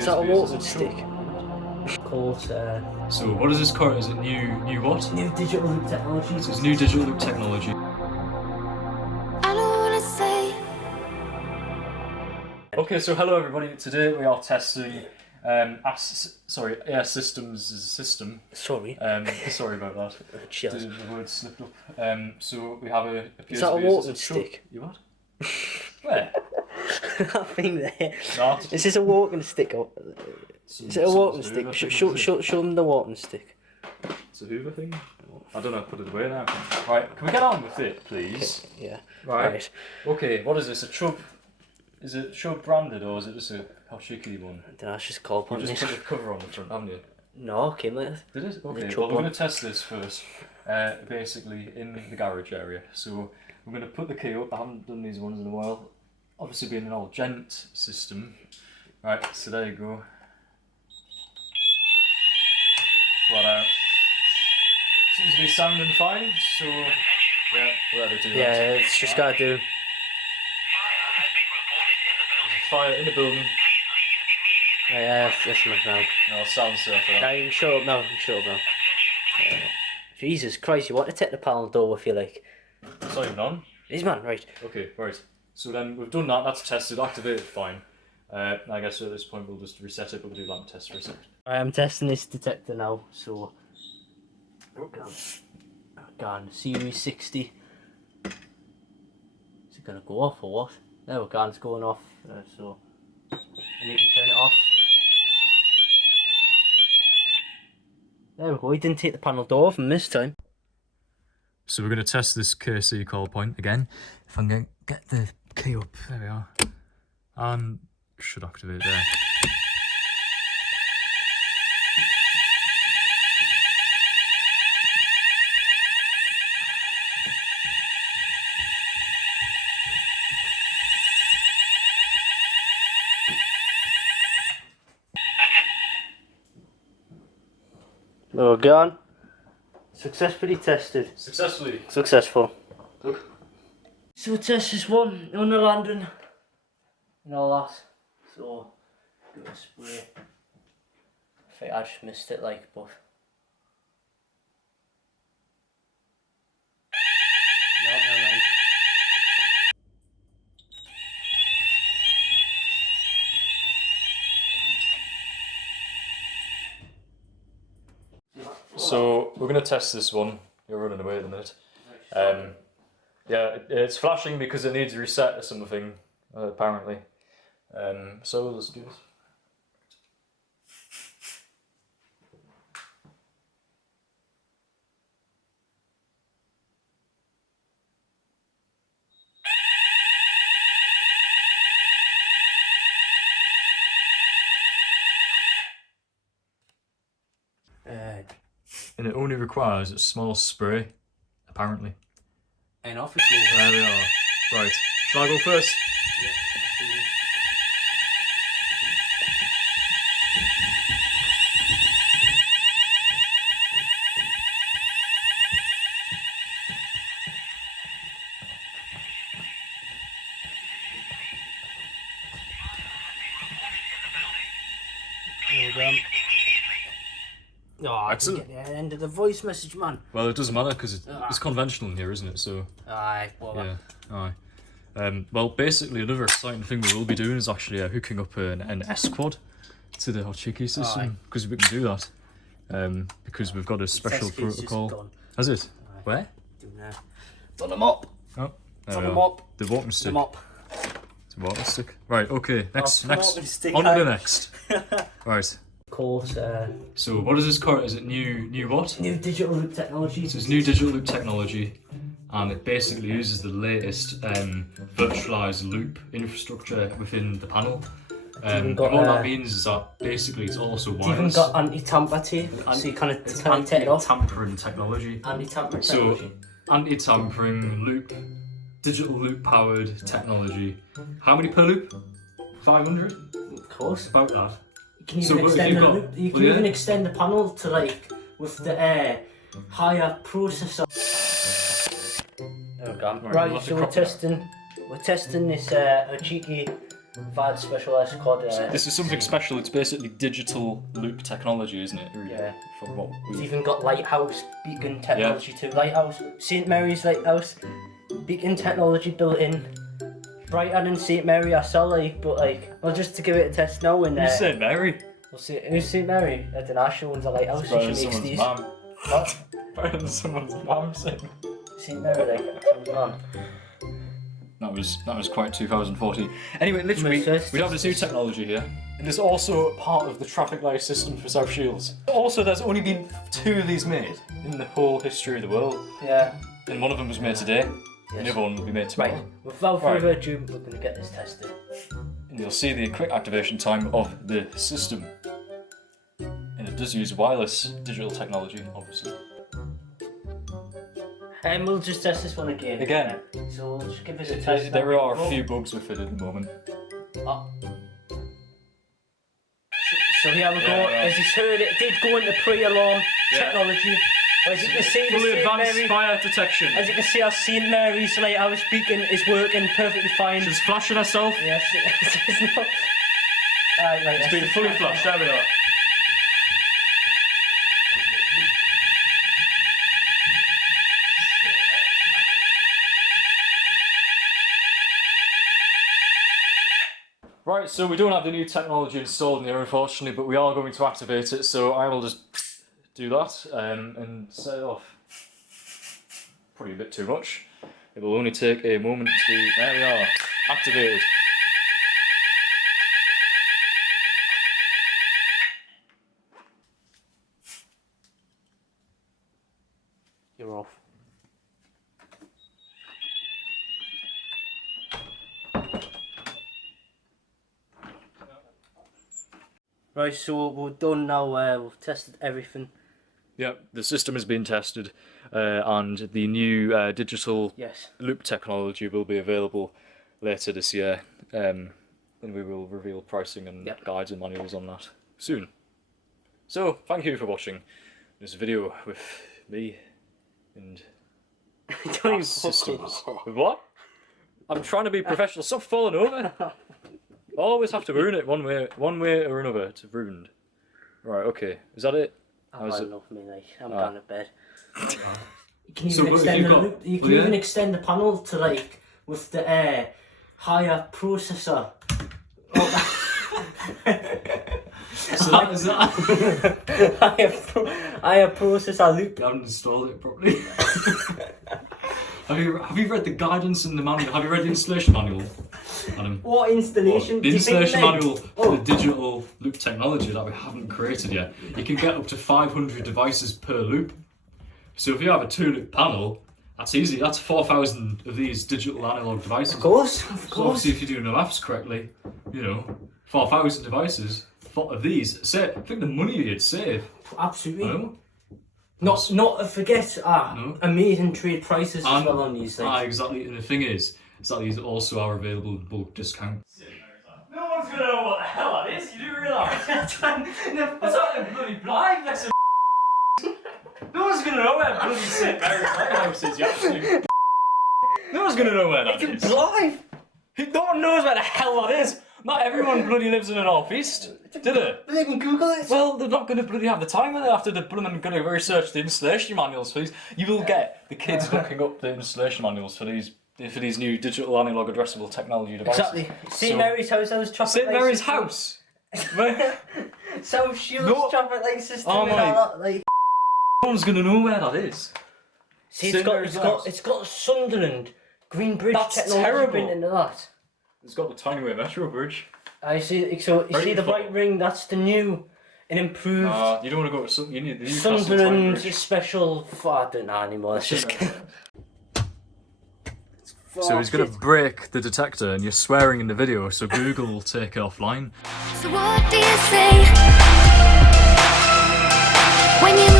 Is that a walking stick? Of course. So what is this card? Is it new what? New digital loop technology. So it's new digital loop technology. I don't wanna say. Okay, so hello everybody. Today we are testing Air Systems' system. Sorry. Sorry about that. Cheers. The word slipped up. So we have a Is that a walking stick? You what? Where? That thing there. Not. Is this a walking stick? Is it a walking stick? Show them the walking stick. It's a Hoover thing? I don't know, put it away now. Right, can we get on with it, please? Okay, yeah. Right. Okay, what is this? A Chubb? Is it Chubb branded or is it just a Hochiki one? I don't know, it's just called You just put a cover on the front, haven't you? No, came later. Did it? Okay, Chubb well we're one. going to test this first, basically in the garage area. So we're going to put the key up. I haven't done these ones in a while. Obviously being an old gent system. Right, so there you go. Flat out. Seems to be sounding fine, so yeah, we'll have to do that. Yeah, it's just gotta do. Fire in the building. Yeah, that's enough now. No, sound safe for that. Now you can shut up now. You can shut up now. Jesus Christ, you want to take the panel door if you like. It's not even on. Is man, right. Okay, right. So then we've done that, that's tested, activated, fine. I guess at this point we'll just reset it, but we'll do that test for a second. I'm testing this detector now, so. Gone. Series 60. Is it gonna go off or what? There we go, it's going off. So. I need to turn it off. There we go, he didn't take the panel door from this time. So we're going to test this KC call point again. If I can get the key up, there we are. And should activate there. There we go. Successfully tested. Successfully. Successful. Look. So we test this one on the landing and all that. So give it a spray. I think I just missed it like, but no, never mind. So we're going to test this one. You're running away at the minute. Yeah, it's flashing because it needs reset or something, apparently. So let's do this. And it only requires a small spray, apparently. And off it goes. There we are. Right, shall I go first? Yeah, absolutely. Oh, I didn't Excellent. get the end of the voice message, man. Well, it doesn't matter because it's conventional in here, isn't it? So Aye, well, yeah, aye. Well, basically, another exciting thing we will be doing is actually hooking up an S quad to the Hochiki system because we can do that. Because we've got a special protocol. Has it? Aye. Where? Done them up. Oh, there Done we them are. up. The walking stick. Them up. The walking stick. Right. Okay. Next. walking stick, On to aye. the next. Right. Of course, So what is this card? Is it new what? new digital loop technology. So it's new digital loop technology, and it basically uses the latest virtualized loop infrastructure within the panel. And got, what that means is that basically it's also It's even wireless. got anti-tamper tape, so you kind of take it off. Anti-tampering technology. Anti-tamper So technology. anti-tampering loop, digital loop powered technology. How many per loop? 500? Of course. About that. You can So even what if extend you've the got- loop. You well, can yeah. even extend the panel to like with the higher processor. There we go. Right, Right, we'll have to so crop it out. we're testing this Hochiki VAD special S quad. This is something special. It's basically digital loop technology, isn't it? Really, Yeah. from what It's we... even got lighthouse beacon technology too. Lighthouse, St Mary's Lighthouse, beacon technology built in. Brighter than St Mary I saw, like, but like, well, just to give it a test now. And Who's St Mary? we'll see. Who's St Mary? I don't know. She owns a lighthouse. Better So than she makes someone's these. mum. What? Better than someone's mum. St Mary, like, someone's mum. That was quite 2014. Anyway, literally, First. we have this new technology here. It is also part of the traffic light system for South Shields. Also, there's only been 2 of these made in the whole history of the world. Yeah. And one of them was made today. Yes. And the other one will be made tomorrow. Right. Without further ado, we're going to get this tested. And you'll see the quick activation time of the system. And it does use wireless digital technology, obviously. And we'll just test this one again. Again. So we'll just give it a test. There are a few bugs with it at the moment. Oh. So here we go. Yeah. As you heard, it did go into pre-alarm technology. As you can see, the Fully St. advanced Mary, fire detection. as you can see, our St Mary's lighthouse beacon is working perfectly fine. She's flashing herself. Yes, it's not. Right, It's been fully flashed. There we are. Right, so we don't have the new technology installed in here, unfortunately, but we are going to activate it, so I will just do that and set it off. Probably a bit too much. It will only take a moment to... There we are, activated. You're off. Right, so we're done now. We've tested everything. Yep, the system has been tested, and the new digital Yes. loop technology will be available later this year, and we will reveal pricing and guides and manuals on that soon. So, thank you for watching this video with me and Don't even systems. With what? I'm trying to be professional. Stop falling over. Always have to ruin it one way or another. It's ruined. Right. Okay. Is that it? I've had enough, me, like, I'm going to bed. You can So even what if extend you've the got- loop, you oh, can yeah? even extend the panel to like with the higher processor. So that is that. higher processor loop. You haven't installed it properly. Have you read the guidance in the manual? Have you read the installation manual, Adam? What installation? The do you think installation then? manual for the digital loop technology that we haven't created yet. You can get up to 500 devices per loop. So if you have a 2-loop panel, that's easy. That's 4,000 of these digital analog devices. Of course. So obviously, if you're doing the maths correctly, 4,000 devices of these. Say, think the money you'd save. Absolutely. No? Not to forget amazing trade prices as well on these things. Exactly. And the thing is that these also are available at bulk discount. No one's gonna know what the hell that is, you do realise? It's like a bloody blind lesson. No one's gonna know where bloody St Mary's Lighthouse is, you absolute. No one's gonna know where that is. Live. No one knows where the hell that is. Not everyone bloody lives in the northeast, do they? They can Google it. Well, they're not going to bloody have the time when they're after the blooming going to research the installation manuals for these. You will get the kids looking up the installation manuals for these new digital analog addressable technology devices. Exactly. St Mary's house has traffic St light Mary's system. house. Where? South Shields No. traffic light system Oh and my- all that. Like. No one's going to know where that is. See, St Mary's house. it's got Sunderland Green Bridge That's technology terrible. built into that. It's got the Tiny Metro Bridge. I see. So you Very see the full. bright ring. That's the new and improved You don't want to go to some. You need the new Sunderland Bridge. special. I don't know anymore. It's just. So he's gonna break the detector, and you're swearing in the video, so Google will take it offline. So what do you say when you